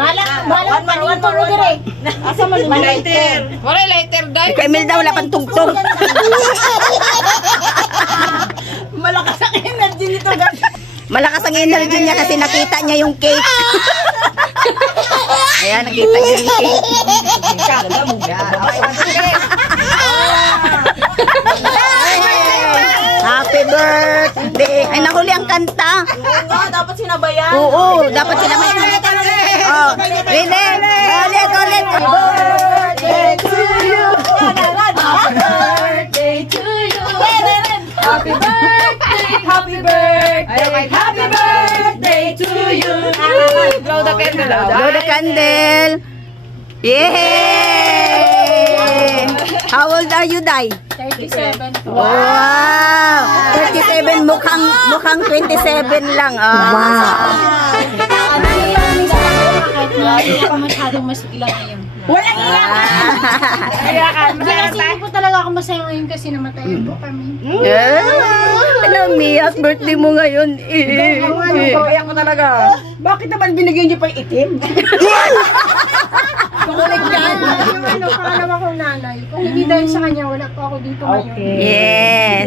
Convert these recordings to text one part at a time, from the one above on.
Balang panin to mo dire. Asa man lighter? Wala lighter dai. Kay Imelda wala pang tugtog. Malakas ang energy nito, guys. Malakas ang energy niya kasi nakita niya yung cake. Ayan, nakita niya yung cake. Happy birthday! Ay, nahuli ang kanta. Oo, dapat sinabayan. Oo, dapat sinabayan. Oh, Rene, ulit. Birthday to you. Birthday to you. Happy birthday, happy birthday, happy birthday to you. Blow the candle. Blow the candle. Yay! How old are you, Day? 37. Wow! 37, mukhang 27 lang. Wow! Hindi ako masyadong mas ilang ngayon. Walang iyakan! Kasi po talaga ako masaya ngayon kasi namatayan po kami. Miyak, birthday mo ngayon. Iyak ko talaga. Bakit naman binigyan niyo pa yung itim? Pakulit yan. Yung pangalawa kong nanay. Kung hindi dahil sa kanya, wala pa ako dito ngayon. Yes.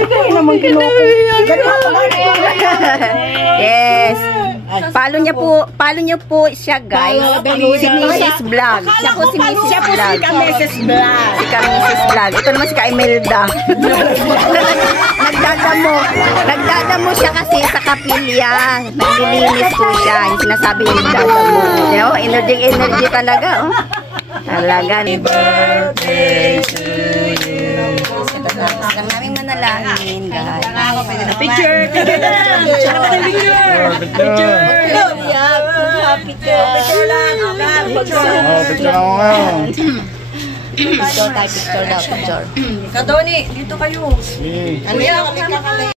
Hindi naman Yes. Follow niyo po siya, guys. Si Mrs. Vlog. Siya po si Mrs. Vlog. Si Mrs. Vlog. Si Mrs. Vlog. Ito naman si Imelda. Nagdadamo siya kasi sa kapilya. Naglilinis po siya. Yung sinasabi yung nagdadamo. You know, energy talaga, oh. Talaga. Happy birthday to you. Lang namin manalangin, guys. Picture! Picture! Picture. Kadoni, dito kayo. Kuya, kami.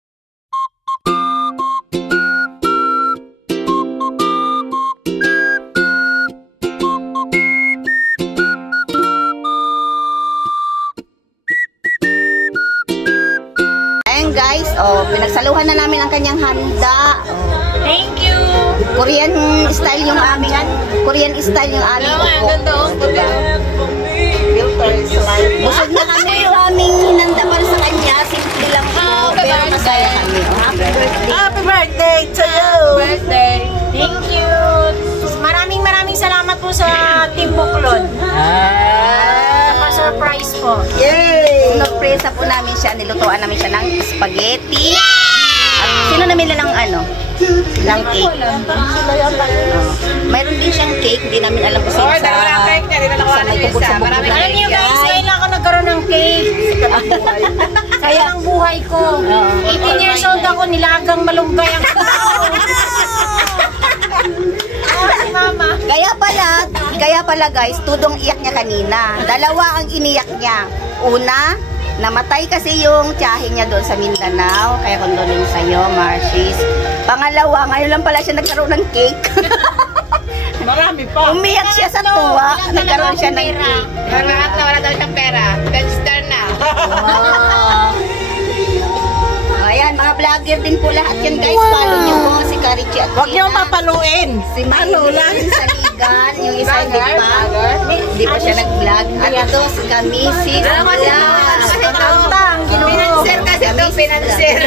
Guys, pinagsaluhan na namin ang kanyang handa. Thank you. Korean style yung aming Busog na kami yung aming hinanda para sa kanya. Simple lang po, pero masaya kami. Happy birthday. Happy birthday to you. Birthday. Thank you. Maraming salamat po sa Team Buklod. Surprise po. Yay! Sinurpresa po namin siya. Nilutuan namin siya ng spaghetti. At sino namin lang ng cake. Mayroon din siyang cake. Hindi namin alam kung sino sa may tungkol sa bukod ng alam niyo guys, ngayon ako nagkaroon ng cake. Kaya ang buhay ko. 18 years old ako, nilagang malunggay ang tao. Si Mama. Kaya pala guys, tudong iyak niya kanina. Dalawa ang iniyak niya. Una, namatay kasi yung tiyahin niya doon sa Mindanao. Kaya kondolin sa'yo, Marcies. Pangalawa, ngayon lang pala siya nagkaroon ng cake. Marami pa. Umiyak siya sa tuwa. Nagkaroon siya ng cake. Wala daw siyang pera. Gangster na. Wow. Ayan, mga vlogger din po lahat yan guys. Follow niyo po si Karichi at Huwag niyo papaluin. Si Maylin, si Saligan, yung isa hindi pa. Hindi pa siya nag-vlog. At ito si Kamisis Vlog. Pinanser kasi ito, pinanser.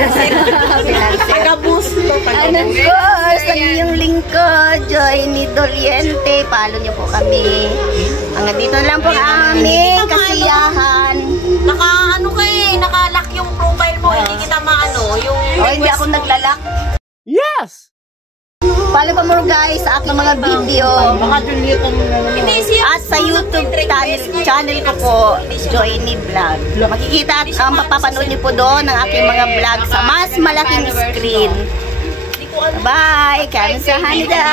Taga-busto. And of course, ang iyong lingkod, Joy ni Doliente. Follow niyo po kami. Hanggang dito lang po ang aming kasiyahan. Naka-lock yung profile mo, hindi kita maano, yung hindi ako naglalak. Yes! Follow pa more guys sa aking mga video. At sa YouTube channel ko po, Joyny Vlog. Makikita at mapapanood niyo po doon ang aking mga vlog sa mas malaking screen. Bye! Kamsahamnida!